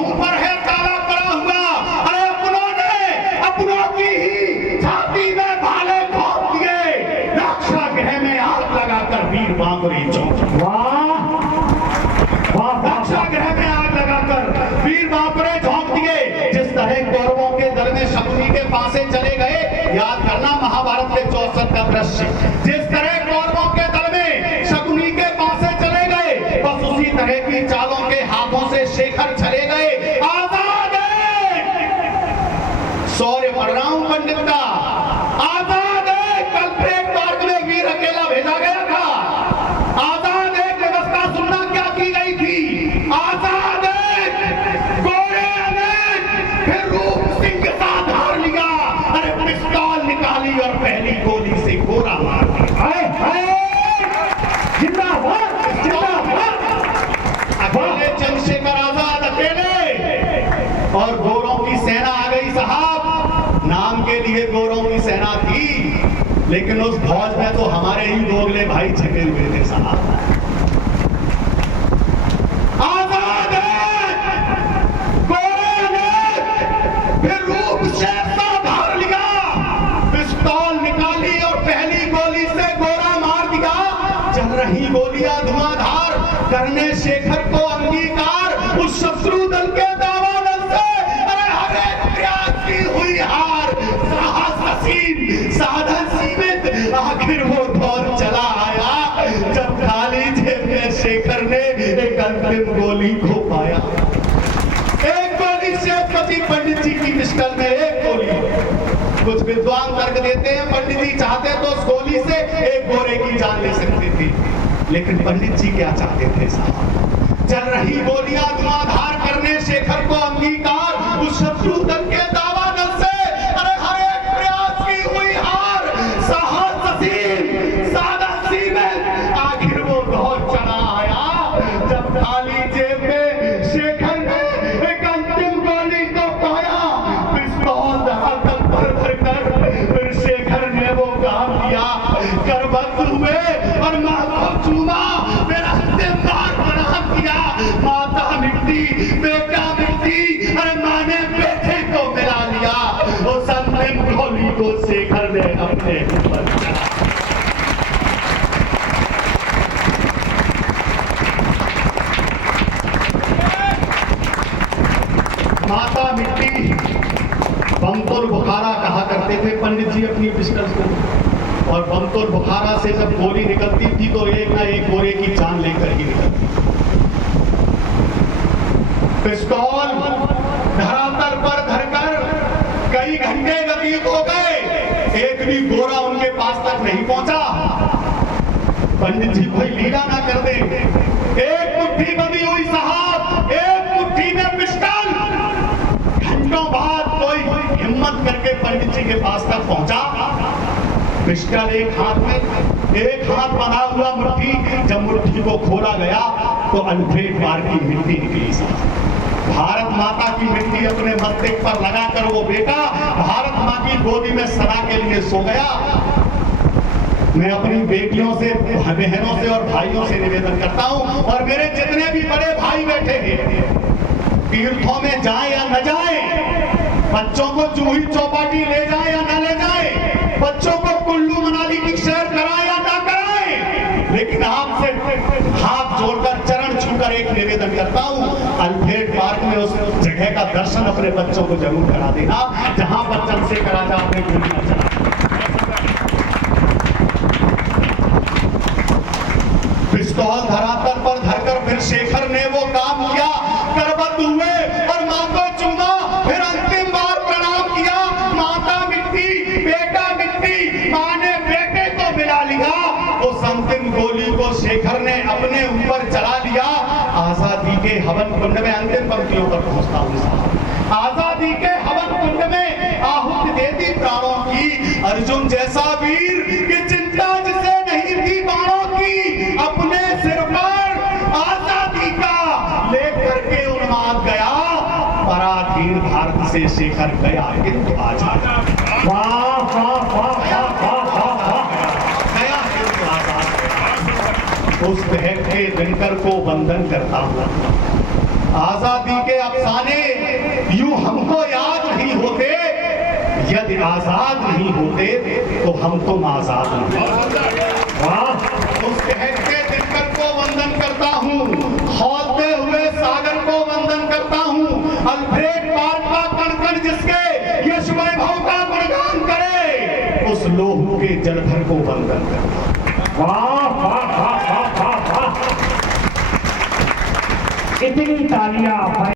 मुंह पर है ताला पड़ा हुआ। अरे अपनों की ही छाती में भाले ठोक दिए, रक्षा गृह में आग लगाकर वीर बांकुरे चौंक। रक्षा गृह में आग लगाकर वीर बांकुरे झोंक दिए। जिस तरह कौरवों के दल में शकुनी के पासे चले गए, याद करना महाभारत के 64 का दृश्य, जिस तरह कौरवों के दल में शकुनी के पासे चले गए, बस उसी तरह की चालों के हाथों से शेखर चले गए। आजाद है, शौर्य पढ़ रहा हूं पंडित का, आजाद है। कल ब्रेक मार्ग में वीर अकेला भेजा गया था। आजाद है, व्यवस्था सुनना क्या की गई थी। आजाद है, गोरे अनेक, फिर रूप सिंह सा धार लिया। अरे पिस्तौल निकाली और पहली गोली से गोरा मार दिया। जिंदाबाद जिंदाबाद। अकेले चंद्रशेखर आजाद, अकेले, और गोरों की सेना आ गई साहब। नाम के लिए गोरों की सेना थी, लेकिन उस फौज में तो हमारे ही दोगले भाई छिपे हुए थे साहब। आजाद है, गोरे ने फिर रूप शेर सा धार लिया, पिस्तौल निकाली और पहली गोली से गोरा मार दिया। चल रही गोलियां धुआंधार, करने शेखर को अंगीकार उस शत्रु दल के दावानल से। अरे हर एक प्रयास की हुई हार, साहस हसीन साधन सीमित, आखिर वो दौर चला आया जब खाली जेब में शेखर ने एक अंतिम गोली को पाया। एक गोली शेष बची पंडित जी की पिस्टल में, एक गोली। कुछ विद्वान तर्क देते हैं पंडित जी चाहते तो उस गोली से एक गोरे की जान ले सकते थे, लेकिन पंडित जी क्या चाहते थे साहब। चल रही गोलियां धुआंधार, करने शेखर को अंगीकार उस शत्रु दल के दावानल से। अरे हर एक प्रयास की हुई हार, साहस हसीन साधन सीमित, आखिर वो दौर चला आया जब खाली जेब में शेखर ने एक अंतिम गोली को पाया। पिस्तौल धरातल पर धरकर फिर शेखर ने वो काम किया, करबद्ध हुए और मां को चूमा, मेरा अंतिम बार प्रणाम किया। माता मिट्टी, बेटा मिट्टी, अरे मां ने बेटे को मिला लिया। उस अंतिम गोली को शेखर ने अपने ऊपर चला। माता मिट्टी, बमतौर बुखारा कहा करते थे पंडित जी अपनी पिस्टल को, और बमतौर बुखारा से जब गोली निकलती थी तो एक ना एक गोरे की जान लेकर ही निकलती। पिस्तौल धरातल पर धरकर कई घंटे व्यतीत हो गए, एक भी गोरा उनके पास तक नहीं पहुंचा। पंडित जी कोई लीला ना कर दे, एक मुट्ठी बंधी हुई साहब, एक मुट्ठी में पिस्टल। घंटों बाद कोई हिम्मत करके पंडित जी के पास तक पहुंचा, पिस्टल एक हाथ में, एक हाथ बना हुआ मुट्ठी। जब मुट्ठी को खोला गया तो अल्फ्रेड बार की मिट्टी निकली साहब। भारत माता की मिट्टी अपने मस्तक पर लगाकर वो बेटा भारत मां की गोदी में सदा के लिए सो गया। मैं अपनी बेटियों से, बहनों से और भाइयों से निवेदन करता हूं, और मेरे जितने भी बड़े भाई बैठे हैं, तीर्थों में जाए या न जाए, बच्चों को जूही चौपाटी ले जाए या न ले जाए, बच्चों को कुल्लू मनाली की सैर कराए या ना कराए, लेकिन आपसे हाथ जोड़कर चरण छूकर एक निवेदन करता हूं, अल्फ्रेड पार्क में उस जगह का दर्शन अपने बच्चों को जरूर करा देना जहां पर चंद्रशेखर आजाद ने गोलियां चलाई। पिस्तौल धरातल पर धरकर फिर शेखर ने वो काम किया, करबद्ध हुए और मां को चूमा, फिर अंतिम बार प्रणाम किया। माता मिट्टी, बेटा मिट्टी, मां ने बेटे को मिला लिया। उस अंतिम गोली को शेखर ने अपने ऊपर चला लिया। आजादी के हवन कुंड में, अंतिम पंक्तियों पर पहुंचता हूं साहब, आजादी के हवन कुंड में आहुति देती प्राणों की अर्जुन जैसा वीर की चिंता जिसे नहीं थी बाणों की, अपने सिर पर आजादी का लेकर के उन्माद गया। पराधीन भारत से शेखर गया किंतु आजाद, वाह वाह वाह वाह वाह वाह, गया किंतु आजाद। उस बहक के दिनकर को वंदन करता हूं। आजादी के अफसाने यदि आजाद नहीं होते तो हम तुम आजाद नहीं। वाह। उस कहते दिनकर को वंदन करता हूँ, खौलते हुए सागर को वंदन करता हूँ, अल्फ्रेड पार्क का कण-कण जिसके यश वैभव का गुणगान करे, उस लोहू के जलधर को वंदन करता हूँ। वाह वाह वाह वाह वाह वाह, इतनी तालियां।